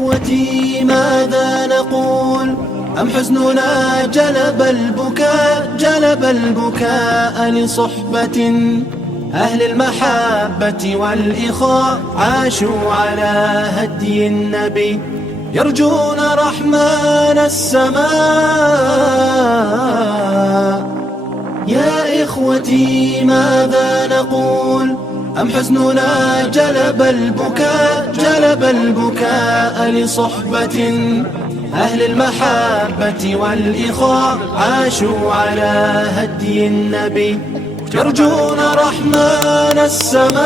إخوتي ماذا نقول؟ أم حزننا جلب البكاء لصحبة أهل المحبة والإخاء عاشوا على هدي النبي يرجون رحمن السماء. يا إخوتي ماذا نقول؟ أم حزننا جلب البكاء لصحبة أهل المحبة والإخاء عاشوا على هدي النبي يرجون رحمن السماء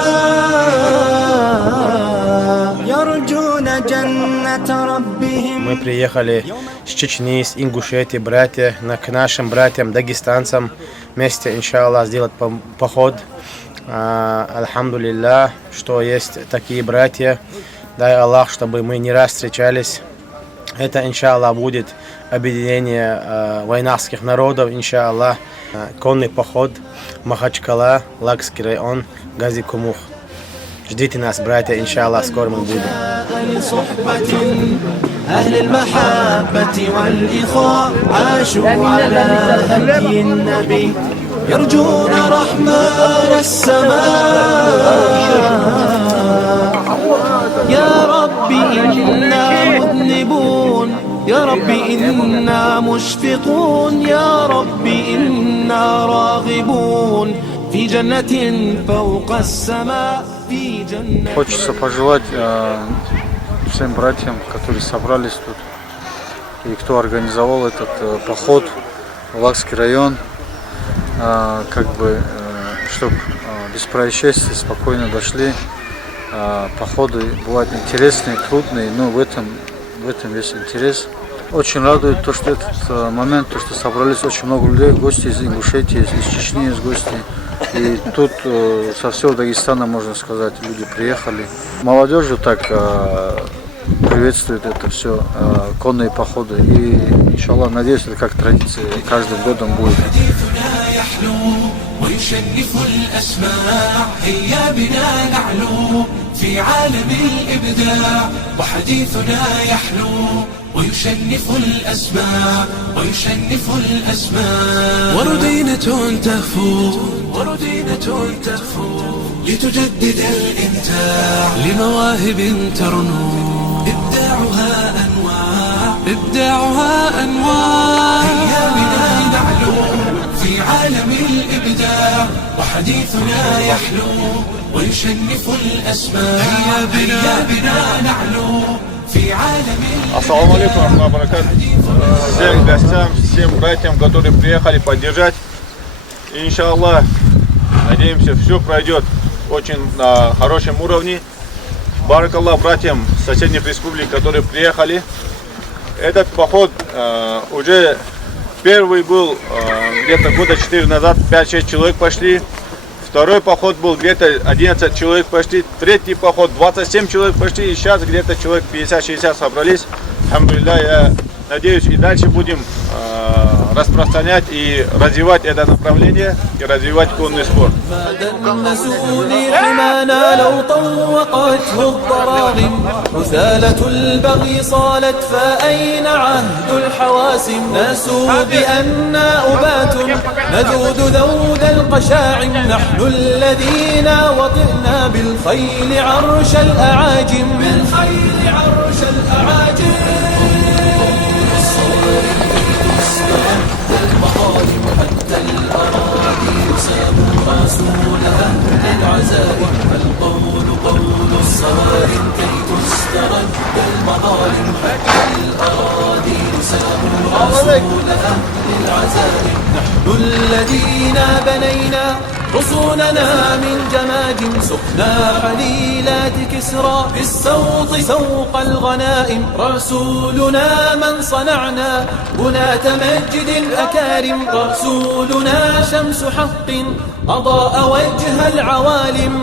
يرجون جنة ربهم. Мы приехали с Чечни, с Ингушетии, братья, к нашим братьям, дагестанцам, вместе, иншаллах, сделать поход. Альхамдулилля, что есть такие братья. Дай Аллах, чтобы мы не раз встречались. Это, иншаллах, будет объединение войнахских народов, иншаллах. Конный поход, Махачкала, Лакский район, Гази-Кумух. Ждите нас, братья, иншаллах, скоро мы будем. أهل المحبة والإخاء عاشوا على هدي النبي يرجون رحمن السماء. يا ربي إنا مذنبون، يا ربي إنا مشفقون، يا ربي إنا راغبون في جنة فوق السماء في جنة. Хочется пожелать всем братьям, которые собрались тут и кто организовал этот поход в Лакский район, чтобы без происшествий спокойно дошли. Походы бывают интересные, трудные, но в этом весь интерес. Очень радует то, что этот момент, то, что собрались очень много людей, гости из Ингушетии, из Чечни, из гостей. И тут со всего Дагестана, можно сказать, люди приехали. Молодежью так приветствует это все, конные походы. И, иншаллах, надеюсь, это как традиция каждым годом будет. ويشنف الأسماع هيا بنا نعلو في عالم الإبداع وحديثنا يحلو ويشنف الأسماع ويشنف الأسماع وردينة تهفو لتجدد الإمتاع لمواهب ترنو إبداعها أنواع هيا بنا نعلو في عالم الإبداع وحديثنا يحلو ويشنف الأسماء هيا بنا نعلو في عالم. Ассаламу алейкум ва баракат. Всем гостям, всем братьям, которые приехали поддержать. Иншаллах, надеемся, все пройдет очень на хорошем уровне. Баракаллах братьям соседних республик, которые приехали. Этот поход уже первый был где-то года 4 назад, 5-6 человек пошли. Второй поход был где-то 11 человек пошли. Третий поход 27 человек пошли. И сейчас где-то человек 50-60 собрались. Алхамдулилля, я надеюсь, и дальше будем распространять и развивать это направление, и развивать конный спорт. لو طوقته الضراغم رسالة البغي صالت فأين عهد الحواسم ناسوا بأننا أبات نذود ذود القشاعم نحن الذين وطئنا بالخيل عرش الأعاجم المظالم حتى الأراضي يسام رسولها للعزائم فالقول قول الصوارم كي تسترد المظالم حتى الأراضي يسام رسولها للعزائم نحن الذين بنينا غصوننا من جماجم سقنا حليلات كسرى بالسوط سوق الغنائم رسولنا من صنعنا بناة مجد الأكارم رسولنا شمس حق أضاء وجه العوالم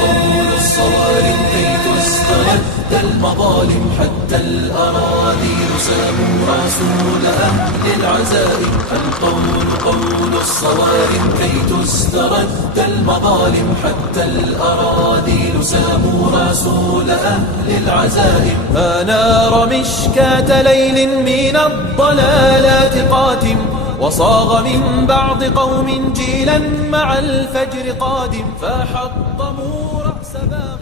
طول الصوارم كي تسترد المظالم حتى الأراضي ساموا رسول أهل العزائم. القول قول الصوارم كي تسترد المظالم حتى الأراذيل. ساموا رسول أهل العزائم. أنار مشكاة ليل من الضلالات قاتم، وصاغ من بعض قوم جيلا مع الفجر قادم، فحطموا رأس باغ